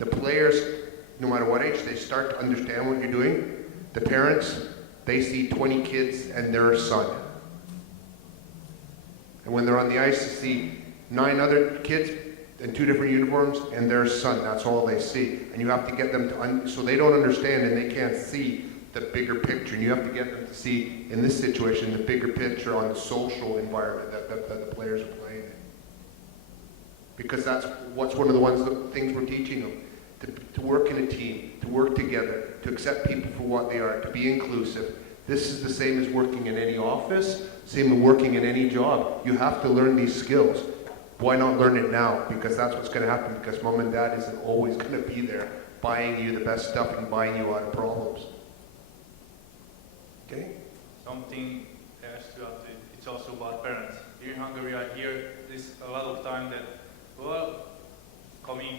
The players, no matter what age, they start to understand what you're doing. The parents, they see 20 kids and their son. And when they're on the ice, they see 9 other kids in 2 different uniforms and their son. That's all they see. And you have to get them to, so they don't understand and they can't see the bigger picture. And you have to get them to see, in this situation, the bigger picture on the social environment that the players are playing in. Because that's what's one of the things we're teaching them. To work in a team, to work together, to accept people for what they are, to be inclusive. This is the same as working in any office, same as working in any job. You have to learn these skills. Why not learn it now? Because that's what's going to happen, because mom and dad isn't always going to be there buying you the best stuff and buying you out of problems. Okay? Something else to add, it's also about parents. Here in Hungary, I hear this a lot of time that, well, coming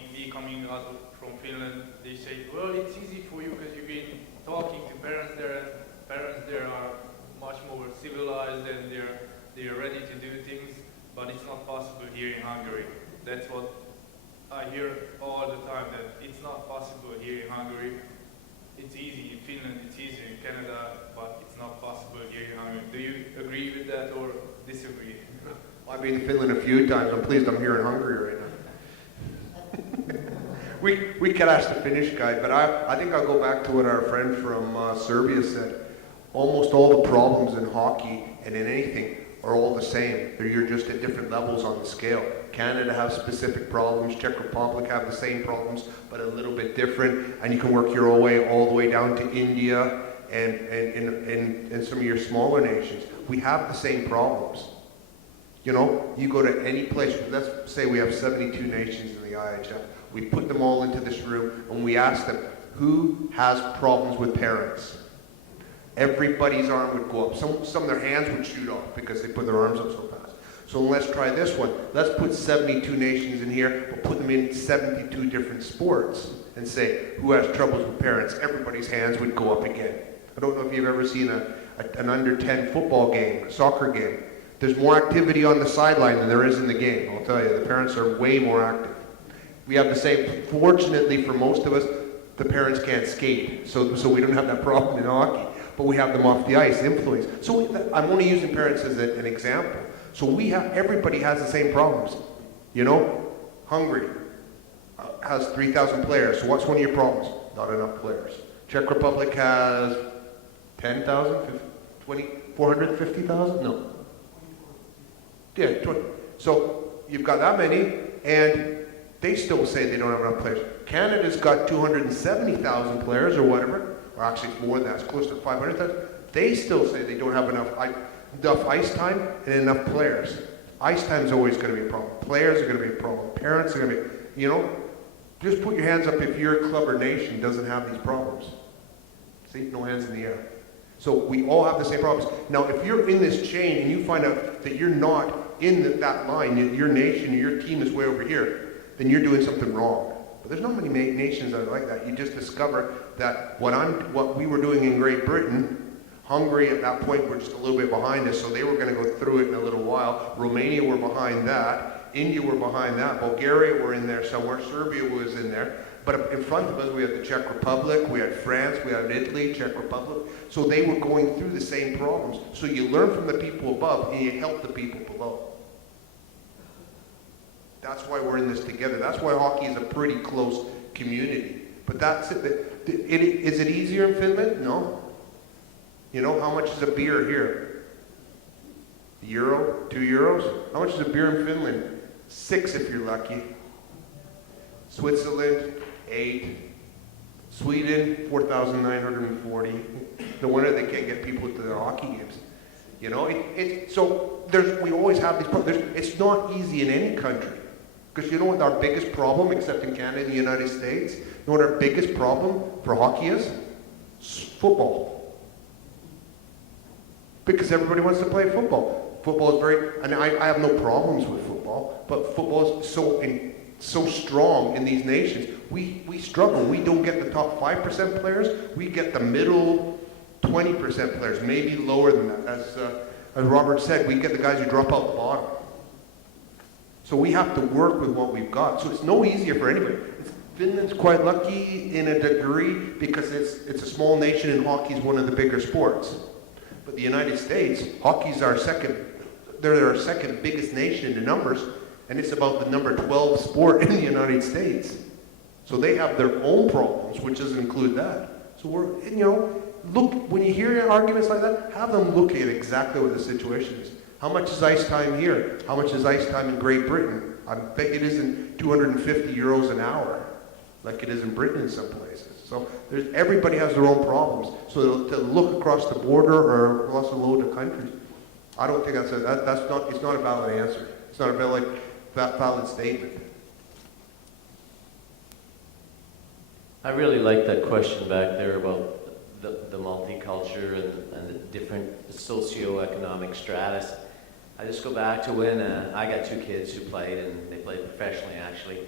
out from Finland, they say, well, it's easy for you because you've been talking to parents there, and parents there are much more civilized and they're ready to do things, but it's not possible here in Hungary. That's what I hear all the time, that it's not possible here in Hungary. It's easy in Finland, it's easy in Canada, but it's not possible here in Hungary. Do you agree with that or disagree? I've been to Finland a few times. I'm pleased I'm here in Hungary right now. we could ask the Finnish guy, but I think I'll go back to what our friend from Serbia said. Almost all the problems in hockey and in anything are all the same. You're just at different levels on the scale. Canada has specific problems. Czech Republic have the same problems, but a little bit different. And you can work your way all the way down to India and some of your smaller nations. We have the same problems. You know, you go to any place, let's say we have 72 nations in the IHF. We put them all into this room and we ask them, who has problems with parents? Everybody's arm would go up. Some of their hands would shoot off because they put their arms up so fast. So let's try this one. Let's put 72 nations in here, but put them in 72 different sports and say, who has troubles with parents? Everybody's hands would go up again. I don't know if you've ever seen an under 10 football game, a soccer game. There's more activity on the sideline than there is in the game. I'll tell you, the parents are way more active. We have the same, fortunately for most of us, the parents can't skate, so we don't have that problem in hockey. But we have them off the ice, influence. So I'm only using parents as an example. So everybody has the same problems. You know, Hungary has 3,000 players. So what's one of your problems? Not enough players. Czech Republic has 10,000, 20, 450,000? No. Yeah, 20. So you've got that many, and they still say they don't have enough players. Canada's got 270,000 players or whatever, or actually it's more than that, it's close to 500,000. They still say they don't have enough ice time and enough players. Ice time is always going to be a problem. Players are going to be a problem. Parents are going to be, you know, just put your hands up if your club or nation doesn't have these problems. See, no hands in the air. So we all have the same problems. Now, if you're in this chain and you find out that you're not in that line, your nation, your team is way over here, then you're doing something wrong. But there's not many nations that are like that. You just discover that what we were doing in Great Britain, Hungary at that point were just a little bit behind us, so they were going to go through it in a little while. Romania were behind that. India were behind that. Bulgaria were in there somewhere. Serbia was in there. But in front of us, we had the Czech Republic, we had France, we had Italy, Czech Republic. So they were going through the same problems. So you learn from the people above and you help the people below. That's why we're in this together. That's why hockey is a pretty close community. But that's it. Is it easier in Finland? No. You know, how much is a beer here? €1, €2? How much is a beer in Finland? 6 if you're lucky. Switzerland, 8. Sweden, 4,940. No wonder they can't get people to their hockey games. You know, we always have these problems. It's not easy in any country. Because you know what our biggest problem, except in Canada and the United States, you know what our biggest problem for hockey is? Football. Because everybody wants to play football. Football is and I have no problems with football, but football is so strong in these nations. We struggle. We don't get the top 5% players. We get the middle 20% players, maybe lower than that. As Robert said, we get the guys who drop out the bottom. So we have to work with what we've got. So it's no easier for anybody. Finland's quite lucky in a degree because it's a small nation and hockey's one of the bigger sports. But the United States, hockey's they're our second biggest nation in numbers, and it's about the number 12 sport in the United States. So they have their own problems, which doesn't include that. So look, when you hear arguments like that, have them look at exactly what the situation is. How much is ice time here? How much is ice time in Great Britain? I bet it isn't 250 euros an hour like it is in Britain in some places. So everybody has their own problems. So to look across the border or across a load of countries, I don't think it's not a valid answer. It's not a valid statement. I really like that question back there about the multicultural and the different socioeconomic stratus. I just go back to when I got two kids who played, and they played professionally actually.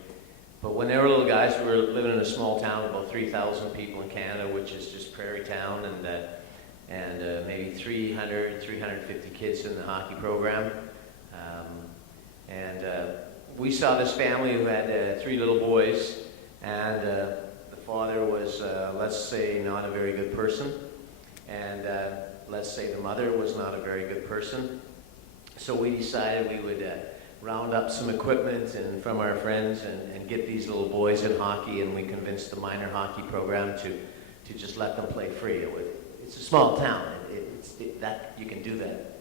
But when they were little guys, we were living in a small town, about 3,000 people in Canada, which is just prairie town, and maybe 350 kids in the hockey program. We saw this family who had three little boys, and the father was, let's say, not a very good person, and let's say the mother was not a very good person. So we decided we would round up some equipment and from our friends and get these little boys in hockey, and we convinced the minor hockey program to just let them play free. It's a small town. That you can do that.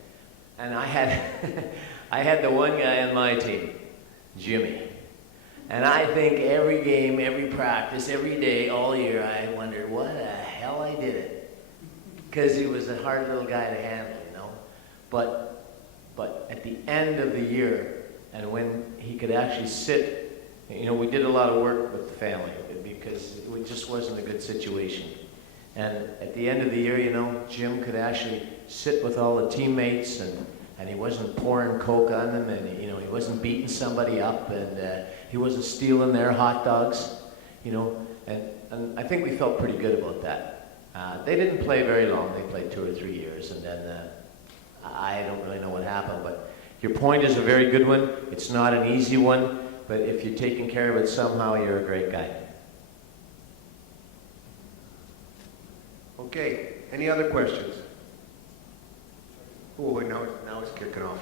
And I had the one guy on my team, Jimmy. And I think every game, every practice, every day, all year, I wondered what the hell I did it. Because he was a hard little guy to handle, you know. But at the end of the year, and when he could actually sit, we did a lot of work with the family because it just wasn't a good situation. And at the end of the year, Jim could actually sit with all the teammates, and he wasn't pouring Coke on them, and he wasn't beating somebody up, and he wasn't stealing their hot dogs, and I think we felt pretty good about that. They didn't play very long. They played 2 or 3 years, and then I don't really know what happened, but your point is a very good one. It's not an easy one, but if you're taking care of it somehow, you're a great guy. Okay, any other questions? Oh, wait, now it's kicking off.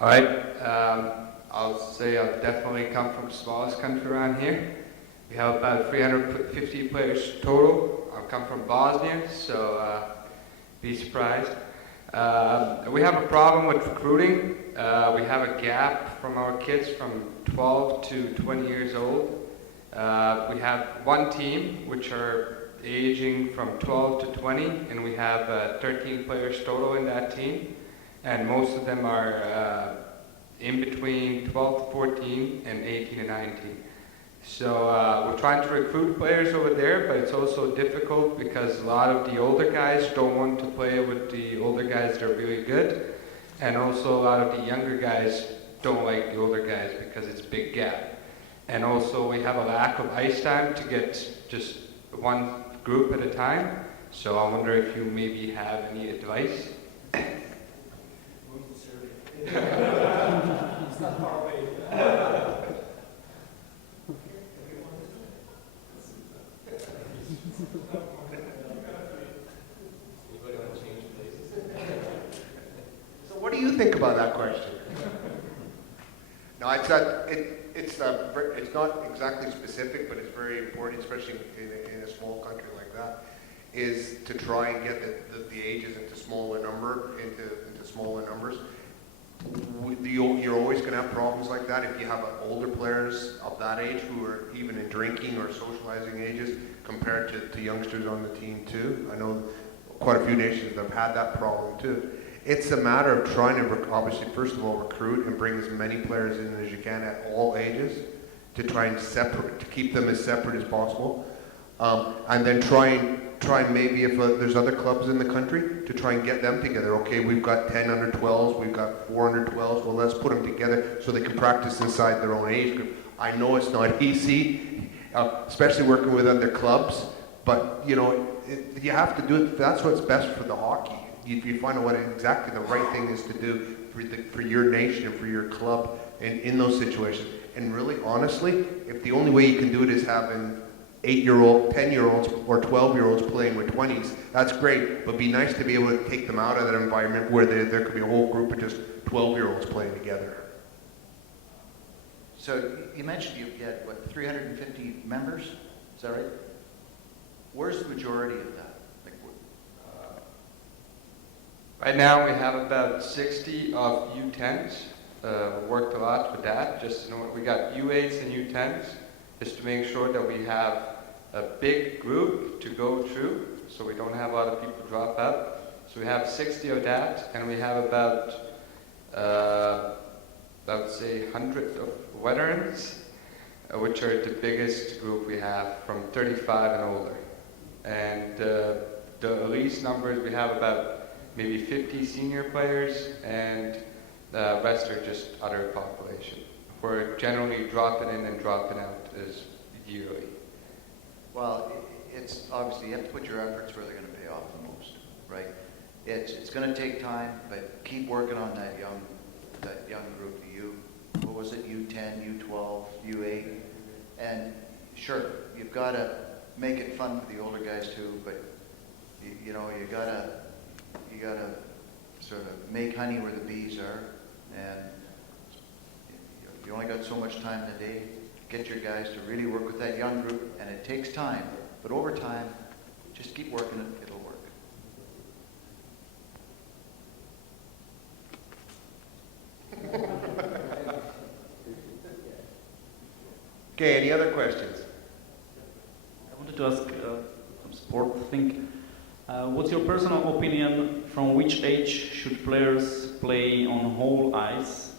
All right, I'll say I'll definitely come from the smallest country around here. We have about 350 players total. I come from Bosnia, so be surprised. We have a problem with recruiting. We have a gap from our kids from 12 to 20 years old. We have one team, which are aging from 12 to 20, and we have 13 players total in that team, and most of them are in between 12 to 14 and 18 to 19. So we're trying to recruit players over there, but it's also difficult because a lot of the older guys don't want to play with the older guys that are really good, and also a lot of the younger guys don't like the older guys because it's a big gap. And also we have a lack of ice time to get just one group at a time. So I wonder if you maybe have any advice. It's not far away. So what do you think about that question? No, it's not exactly specific, but it's very important, especially in a small country like that, is to try and get the ages into smaller numbers. You're always going to have problems like that if you have older players of that age who are even in drinking or socializing ages compared to youngsters on the team too. I know quite a few nations that have had that problem too. It's a matter of trying to, obviously, first of all, recruit and bring as many players in as you can at all ages to try and to keep them as separate as possible. And then try and maybe if there's other clubs in the country to try and get them together. Okay, we've got 10 under 12s, we've got 4 under 12s. Well, let's put them together so they can practice inside their own age group. I know it's not easy, especially working with other clubs, but you have to do it. That's what's best for the hockey. You find out what exactly the right thing is to do for your nation and for your club in those situations. And really, honestly, if the only way you can do it is having 8-year-old, 10-year-olds, or 12-year-olds playing with 20s, that's great. But be nice to be able to take them out of that environment where there could be a whole group of just 12-year-olds playing together. So you mentioned you had, what, 350 members? Is that right? Where's the majority of that? Like, Right now, we have about 60 of U10s. We worked a lot with that. Just to know, we got U8s and U10s, just to make sure that we have a big group to go through, so we don't have a lot of people drop out. So we have 60 of that, and we have about say 100 of veterans, which are the biggest group we have from 35 and older. And the least numbers, we have about maybe 50 senior players, and the rest are just other population. We're generally dropping in and dropping out as yearly. well, it's obviously you have to put your efforts where they're going to pay off the most, right? It's going to take time, but keep working on that young group. What was it? U10, U12, U8, and sure, you've got to make it fun for the older guys too. But you know, you gotta sort of make honey where the bees are, and you only got so much time in the day. Get your guys to really work with that young group, and it takes time. But over time, just keep working it; it'll work. Okay, any other questions? I wanted to ask some sport thing. What's your personal opinion? From which age should players play on whole ice,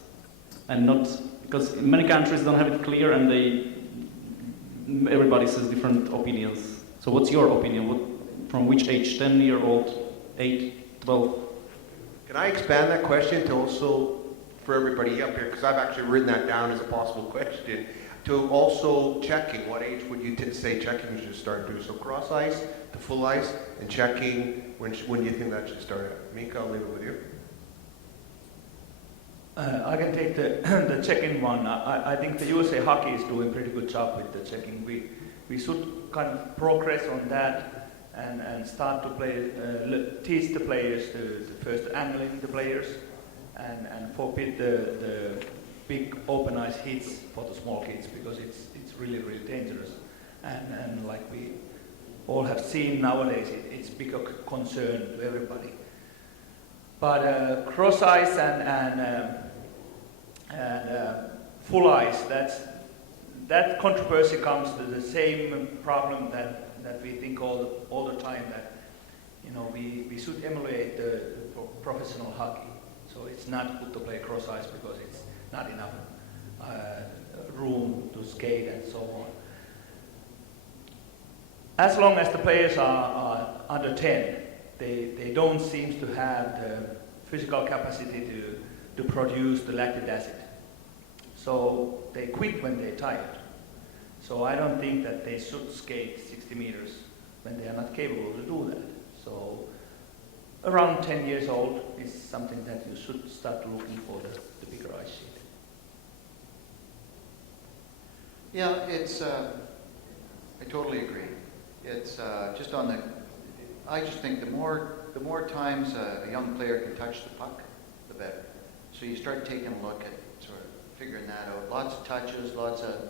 and not because many countries don't have it clear, and everybody says different opinions. So, what's your opinion? From which age? 10-year-old, 8, 12? Can I expand that question to also, for everybody up here, because I've actually written that down as a possible question, to also checking. What age would you say checking should start to? So cross ice to full ice, and checking, when do you think that should start at? Mika, I'll leave it with you. I can take the checking one. I think the USA Hockey is doing a pretty good job with the checking. We should kind of progress on that and start to play, teach the players the first angling the players, and forbid the big open ice hits for the small kids, because it's really dangerous, and like we all have seen nowadays, it's big concern to everybody. But cross ice and full ice, that controversy comes to the same problem that we think all the time, that we should emulate the professional hockey. So it's not good to play cross ice because it's not enough room to skate and so on. As long as the players are under 10, they don't seem to have the physical capacity to produce the lactic acid. So they quit when they're tired. So I don't think that they should skate 60 meters when they are not capable to do that. So around 10 years old is something that you should start looking for the bigger ice sheet. Yeah, it's. I totally agree. It's just on the. I just think the more times a young player can touch the puck, the better. So you start taking a look at sort of figuring that out. Lots of touches, lots of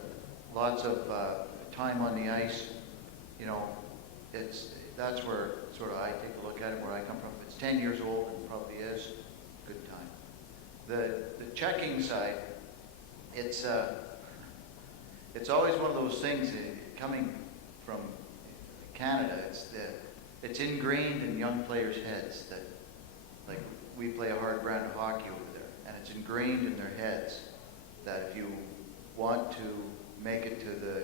time on the ice. That's where sort of I take a look at it where I come from. If it's 10 years old, it probably is a good time. The checking side, it's always one of those things coming from Canada. It's ingrained in young players' heads that, like, we play a hard brand of hockey over there, and it's ingrained in their heads that if you want to make it to the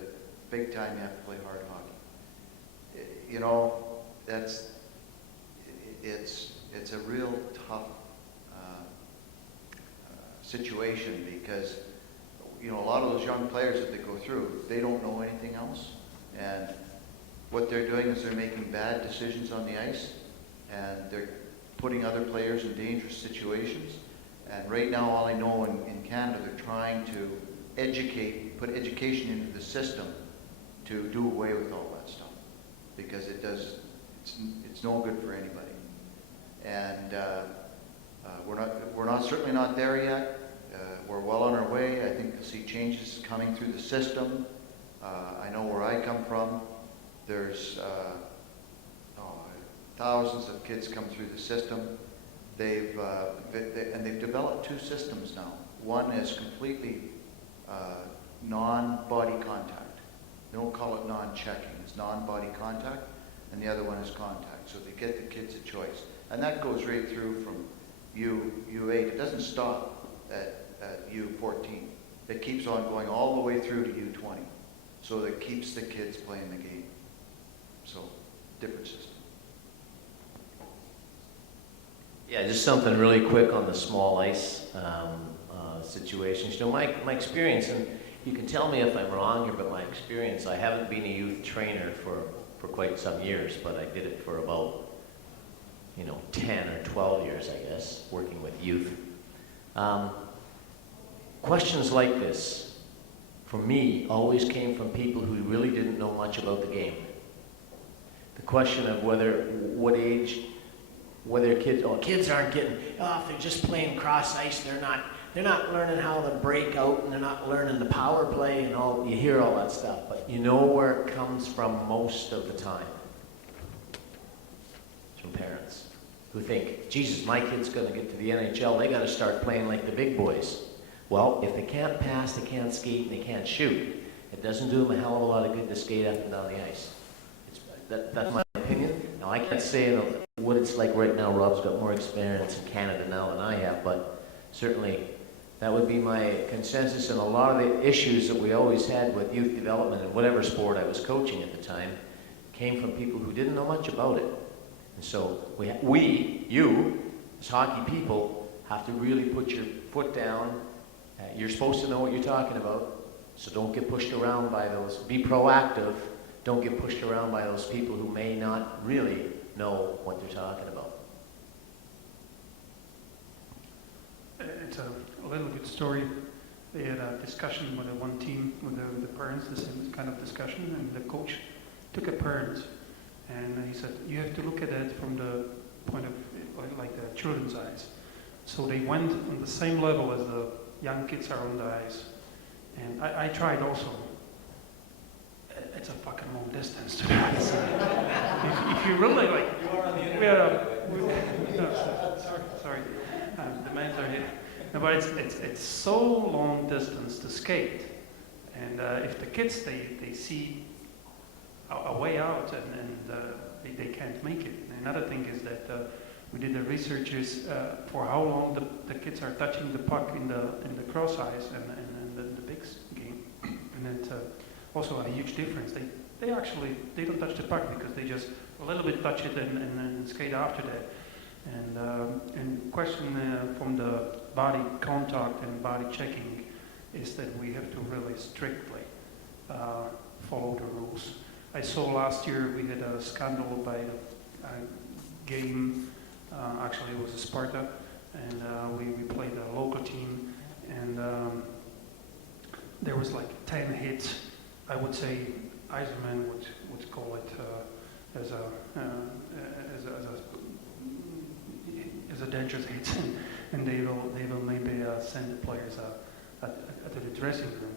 big time, you have to play hard hockey. It's a real tough situation, because a lot of those young players that they go through, they don't know anything else, and what they're doing is they're making bad decisions on the ice, and they're putting other players in dangerous situations, And right now, all I know in Canada, they're trying to put education into the system to do away with all that stuff, because it's no good for anybody. And we're certainly not there yet. We're well on our way. I think you'll see changes coming through the system. I know where I come from, there's thousands of kids come through the system. They've developed two systems now. One is completely non-body contact. They don't call it non-checking. It's non-body contact, and the other one is contact. So they get the kids a choice, and that goes right through from U8. It doesn't stop at U14. It keeps on going all the way through to U20. So that keeps the kids playing the game. So, different system. Yeah, just something really quick on the small ice situations. You know, my experience, and you can tell me if I'm wrong here, but my experience, I haven't been a youth trainer for quite some years, but I did it for about, 10 or 12 years, I guess, working with youth. Questions like this, for me, always came from people who really didn't know much about the game. The question of what age, whether kids aren't getting, if they're just playing cross ice, they're not learning how to break out, and they're not learning the power play, and you hear all that stuff, but you know where it comes from most of the time? It's from parents who think, Jesus, my kid's gonna get to the NHL, they gotta start playing like the big boys. Well, if they can't pass, they can't skate, and they can't shoot, it doesn't do them a hell of a lot of good to skate up and down the ice. That's my opinion. Now, I can't say what it's like right now. Rob's got more experience in Canada now than I have, but certainly that would be my consensus. And a lot of the issues that we always had with youth development in whatever sport I was coaching at the time came from people who didn't know much about it. And so you, as hockey people, have to really put your foot down. You're supposed to know what you're talking about, so don't get pushed around by those. Be proactive. Don't get pushed around by those people who may not really know what they're talking about. It's a little good story. They had a discussion with one team, with the parents, the same kind of discussion, and the coach took a parent, and he said, you have to look at it from the point of, like the children's eyes. So they went on the same level as the young kids are on the ice. And I tried also. It's a fucking long distance to the ice. if you really like... You are on the internet. Sorry. The mans are here. No, but it's so long distance to skate. And if the kids, they see a way out and they can't make it. And another thing is that we did the researches for how long the kids are touching the puck in the cross ice and the big game, and it also a huge difference. They don't touch the puck because they just a little bit touch it and skate after that. And question from the body contact and body checking is that we have to really strictly follow the rules. I saw last year we had a scandal by a game. Actually, it was a Sparta, and we played a local team, and there was like 10 hits. I would say Eiserman would call it as a dangerous hit, and they will maybe send the players to the dressing room.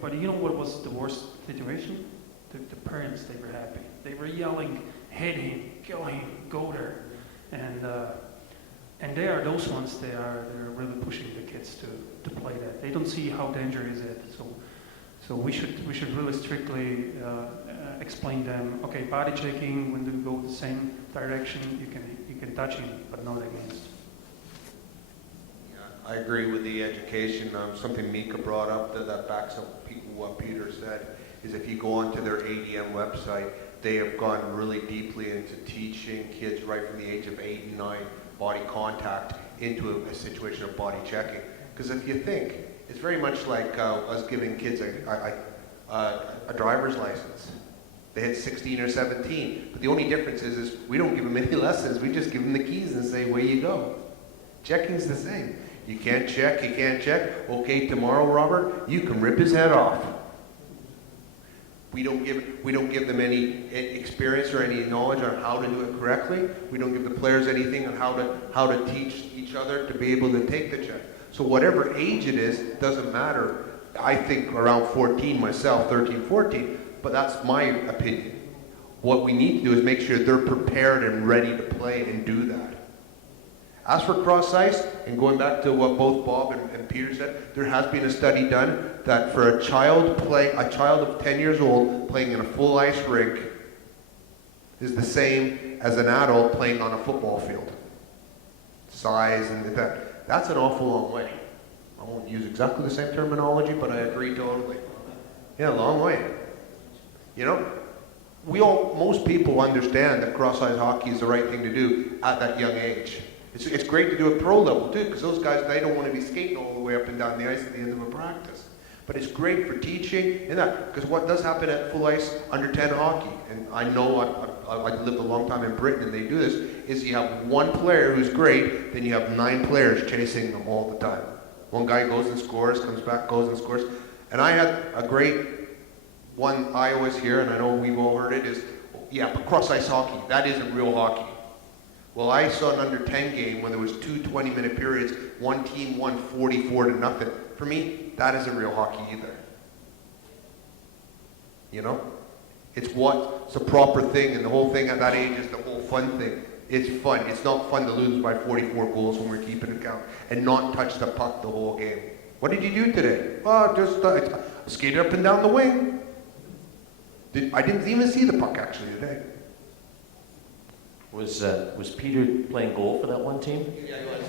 But you know what was the worst situation? The parents, they were happy. They were yelling, hit him, kill him, go there. And they are those ones. They're really pushing the kids to play that. They don't see how dangerous is it. So we should really strictly explain them. Okay, body checking. When they go the same direction, you can touch him, but not against. Yeah, I agree with the education. Something Mika brought up that backs up what Peter said is if you go onto their ADM website, they have gone really deeply into teaching kids right from the age of 8 and 9 body contact into a situation of body checking. Because if you think, it's very much like us giving kids a driver's license. They hit 16 or 17, but the only difference is we don't give them any lessons. We just give them the keys and say, "Where you go." Checking's the same. You can't check, you can't check. Okay, tomorrow, Robert, you can rip his head off. We don't give them any experience or any knowledge on how to do it correctly. We don't give the players anything on how to teach each other to be able to take the check. So whatever age it is, doesn't matter. I think around 14 myself, 13, 14, but that's my opinion. What we need to do is make sure they're prepared and ready to play and do that. As for cross ice, and going back to what both Bob and Peter said, there has been a study done that for a child of 10 years old playing in a full ice rink is the same as an adult playing on a football field. Size and that. That's an awful long way. I won't use exactly the same terminology, but I agree totally. Yeah, a long way. You know, most people understand that cross-ice hockey is the right thing to do at that young age. It's great to do at pro level too, because those guys, they don't want to be skating all the way up and down the ice at the end of a practice. But it's great for teaching and that, because what does happen at full ice under 10 hockey, and I know I lived a long time in Britain and they do this, is you have one player who's great, then you have 9 players chasing them all the time. One guy goes and scores, comes back, goes and scores. And I had a great one I always hear, and I know we've all heard it, is, yeah, but cross-ice hockey, that isn't real hockey. Well, I saw an under 10 game when there was 2 20-minute periods, one team won 44-0. For me, that isn't real hockey either. You know? It's a proper thing, and the whole thing at that age is the whole fun thing. It's fun. It's not fun to lose by 44 goals when we're keeping it count and not touch the puck the whole game. What did you do today? Oh, just skated up and down the wing. I didn't even see the puck actually today. Was Peter playing goal for that one team? Yeah, he was.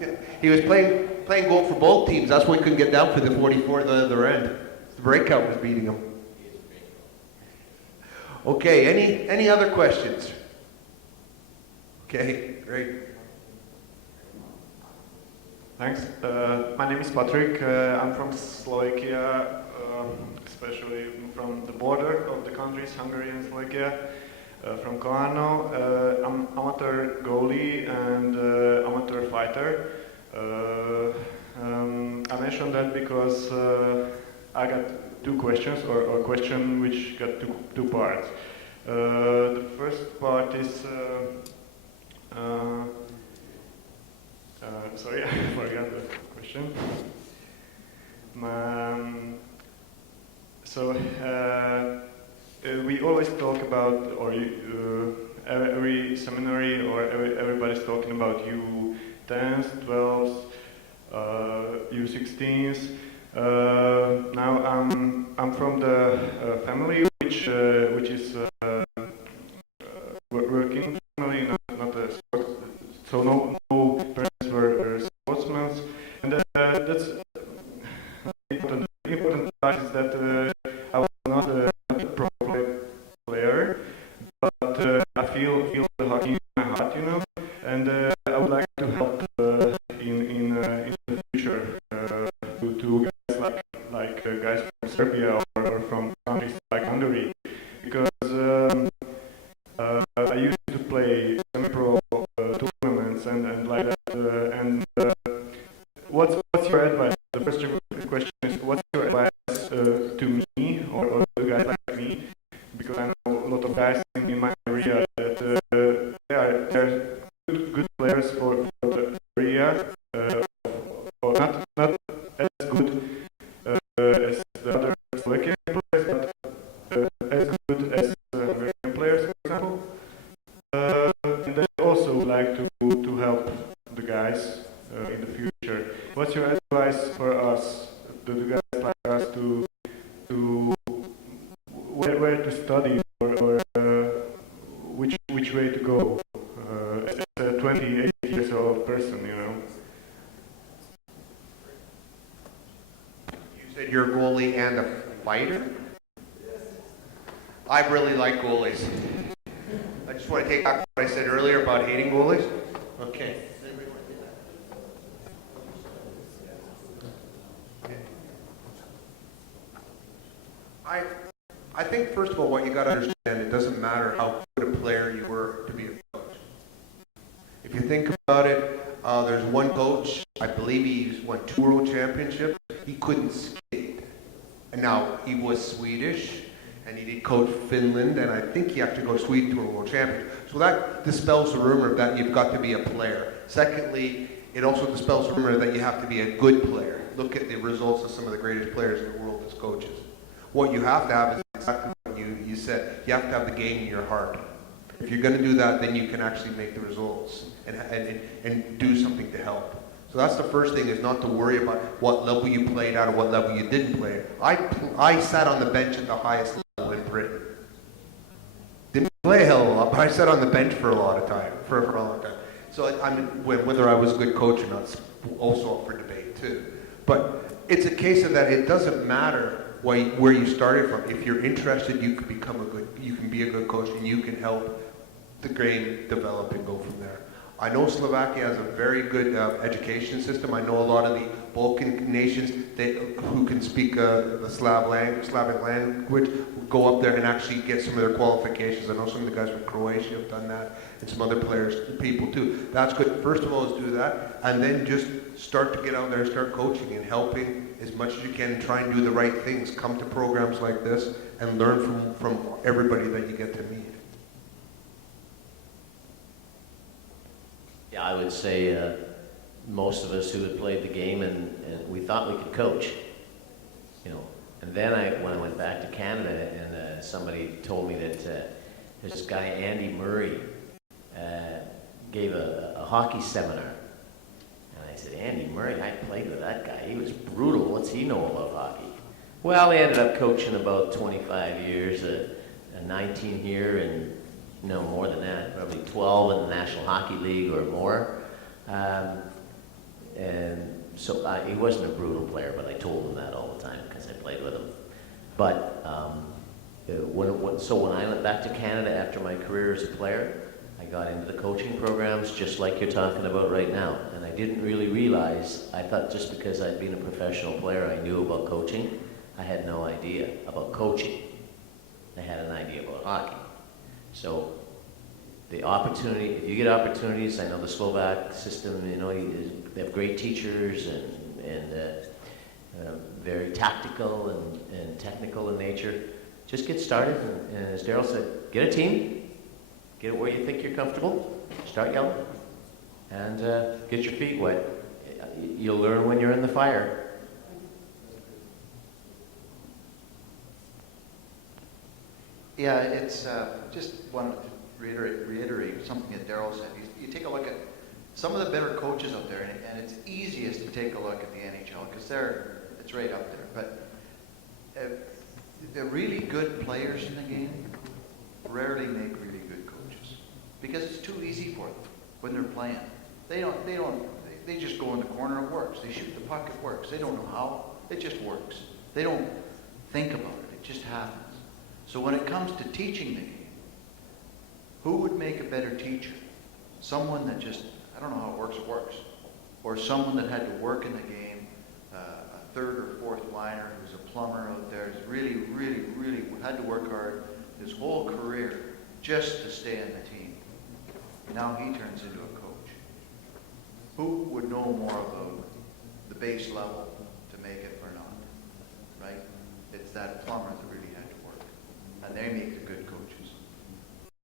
Yeah, he was playing goal for both teams. That's why he couldn't get down for the 44 the other end. The breakout was beating him. Okay, any other questions? Okay, great. Thanks. My name is Patrick. I'm from Slovakia, especially from the border of the countries, Hungary and Slovakia. From Koano. I'm amateur goalie and amateur fighter. I mentioned that because I got 2 questions, or a question which got two parts. The first part is, sorry, I forgot the question. We always talk about, or every seminary or everybody's talking about U10s, 12s, U16s. Now I'm from the family which is working family, not a sports. So no parents were sportsmen, and that's important. Important part is that I was not a pro player, but I feel the hockey in my heart, you know, and I would like to help in the future to guys like guys from Serbia or from countries like Hungary, because I used to play semi-pro tournaments and like that. What's your advice? The first question is, what's your advice to me or to guys like me? Because I know a lot of guys in my area that they're good players for the area, or not as good as the other Slovakian players, but as good as American players, for example. And they also would like to help the guys in the future. What's your advice for us, the guys like us, to where to study or which way to go as a 28 years old person, you know? You said you're a goalie and a fighter? I really like goalies. I just want to take back what I said earlier about hating goalies. Okay. I think, first of all, what you got to understand, it doesn't matter how good a player you were to be a coach. If you think about it, There's one coach, I believe he's won 2 world championships. He couldn't skate. And now he was Swedish, and he did coach Finland, and I think he actually go Sweden to a world championship. So that dispels the rumor that you've got to be a player. Secondly, it also dispels the rumor that you have to be a good player. Look at the results of some of the greatest players in the world as coaches. What you have to have is exactly what you said. You have to have the game in your heart. If you're going to do that, then you can actually make the results and do something to help. So that's the first thing, is not to worry about what level you played at or what level you didn't play at. I sat on the bench at the highest level in Britain. Didn't play a hell of a lot, but I sat on the bench for a lot of time, for a long time. So whether I was a good coach or not is also up for debate too. But it's a case of that it doesn't matter where you started from. If you're interested, you can be a good coach, and you can help the game develop and go from there. I know Slovakia has a very good education system. I know a lot of the Balkan nations who can speak the Slavic language go up there and actually get some of their qualifications. I know some of the guys from Croatia have done that, and some other people too. That's good. First of all, is do that, and then just start to get out there and start coaching and helping as much as you can, and try and do the right things. Come to programs like this and learn from everybody that you get to meet. Yeah, I would say most of us who had played the game and we thought we could coach, you know. And then when I went back to Canada, and somebody told me that this guy Andy Murray gave a hockey seminar, and I said, Andy Murray, I played with that guy. He was brutal. What's he know about hockey? Well, he ended up coaching about 25 years, 19 here, and no, more than that, probably 12 in the National Hockey League or more. And so he wasn't a brutal player, but I told him that all the time because I played with him. But so when I went back to Canada after my career as a player, I got into the coaching programs just like you're talking about right now. And I didn't really realize, I thought just because I'd been a professional player, I knew about coaching. I had no idea about coaching. I had an idea about hockey. So the opportunity, if you get opportunities, I know the Slovak system, you know, they have great teachers and very tactical and technical in nature. Just get started, and as Daryl said, get a team, get it where you think you're comfortable, start yelling, and get your feet wet. You'll learn when you're in the fire. Yeah, it's just wanted to reiterate something that Daryl said. You take a look at some of the better coaches up there, and it's easiest to take a look at the NHL because it's right up there. But the really good players in the game rarely make really good coaches because it's too easy for them when they're playing. They just go in the corner, it works. They shoot the puck, it works. They don't know how, it just works. They don't think about it, it just happens. So when it comes to teaching the game, who would make a better teacher? Someone that just, I don't know how it works. Or someone that had to work in the game, a third or fourth liner who's a plumber out there, who's really, really, really had to work hard his whole career just to stay in the team. Now he turns into a coach. Who would know more about the base level to make it or not, right? It's that plumber that really had to work. And they make